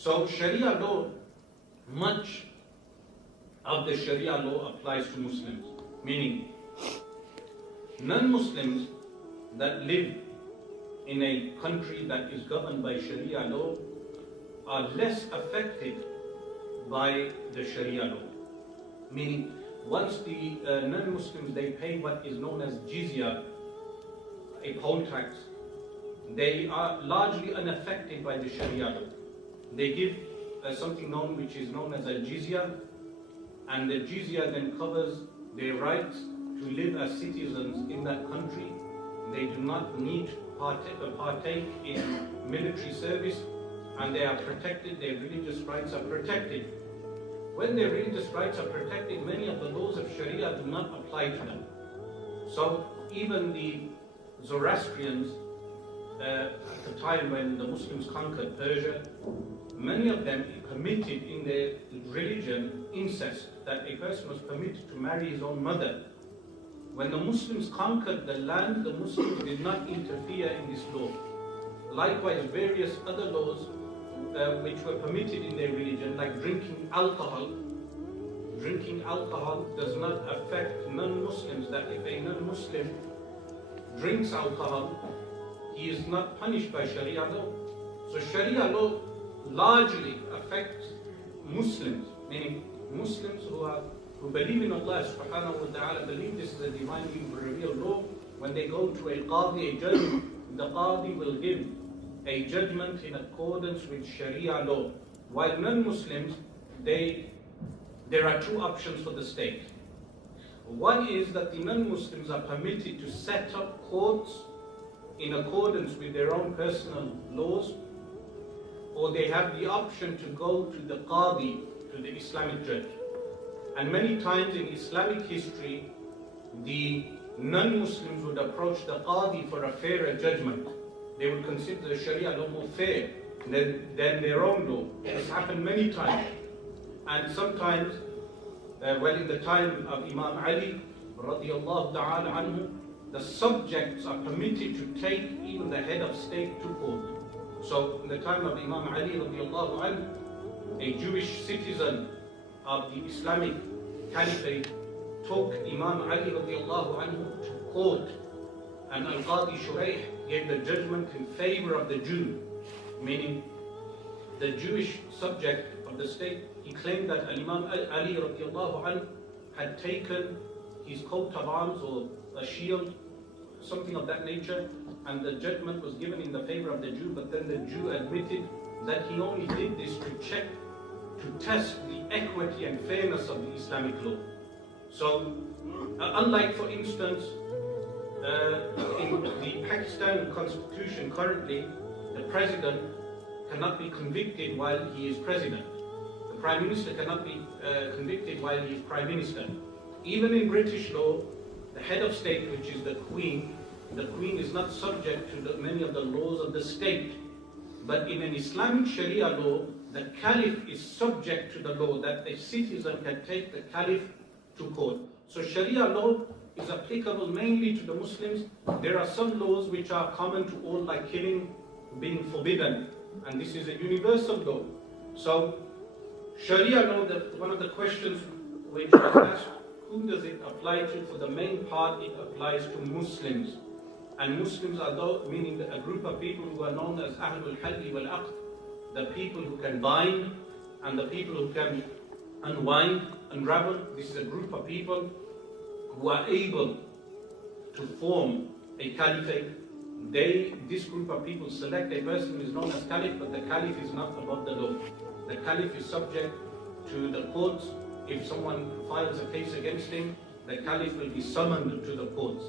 So Sharia law, much of the Sharia law applies to Muslims, meaning non-Muslims that live in a country that is governed by Sharia law are less affected by the Sharia law. Meaning, once the non-Muslims, they pay what is known as jizya, a poll tax, they are largely unaffected by the Sharia law. They give something known which is known as a jizya, and the jizya then covers their rights to live as citizens in that country. They do not need to partake in military service, and they are protected, their religious rights are protected. When their religious rights are protected, many of the laws of Sharia do not apply to them. So even the Zoroastrians, at the time when the Muslims conquered Persia, many of them permitted in their religion incest, that a person was permitted to marry his own mother. When the Muslims conquered the land, the Muslims did not interfere in this law. Likewise, various other laws which were permitted in their religion, like drinking alcohol. Drinking alcohol does not affect non-Muslims, that if a non-Muslim drinks alcohol, he is not punished by Sharia law. So Sharia law largely affects Muslims, meaning Muslims who believe in Allah subhanahu wa ta'ala, believe this is a divinely revealed law. When they go to a qadi, a judge, the qadi will give a judgment in accordance with Sharia law. While non-Muslims, there are two options for the state. One is that the non-Muslims are permitted to set up courts in accordance with their own personal laws, or they have the option to go to the qadi, to the Islamic judge. And many times in Islamic history, the non-Muslims would approach the qadi for a fairer judgment. They would consider the Sharia law more fair than their own law. This happened many times. And sometimes, in the time of Imam Ali, radiallahu ta'ala anhu, the subjects are permitted to take even the head of state to court. So in the time of Imam Ali, radiallahu anhu, a Jewish citizen of the Islamic Caliphate took Imam Ali radiallahu anhu to court, and Al-Qadi Shuraih gave the judgment in favor of the Jew, meaning the Jewish subject of the state. He claimed that Imam Ali radiallahu anhu had taken his coat of arms or a shield, something of that nature, and the judgment was given in the favor of the Jew, but then the Jew admitted that he only did this to test the equity and fairness of the Islamic law. So, unlike, for instance, in the Pakistan constitution currently, the president cannot be convicted while he is president. The prime minister cannot be convicted while he is prime minister. Even in British law, the head of state, which is the Queen is not subject to many of the laws of the state. But in an Islamic Sharia law, the Caliph is subject to the law, that a citizen can take the Caliph to court. So Sharia law is applicable mainly to the Muslims. There are some laws which are common to all, like killing being forbidden, and this is a universal law. So Sharia law, one of the questions which was asked, who does it apply to? For the main part, it applies to Muslims. And Muslims are those, meaning a group of people who are known as 𝗕𝗺𝗺 the people who can bind and the people who can unwind, unravel. This is a group of people who are able to form a caliphate. This group of people select a person who is known as Caliph, but the Caliph is not above the law. The Caliph is subject to the courts. If someone files a case against him, the Caliph will be summoned to the courts.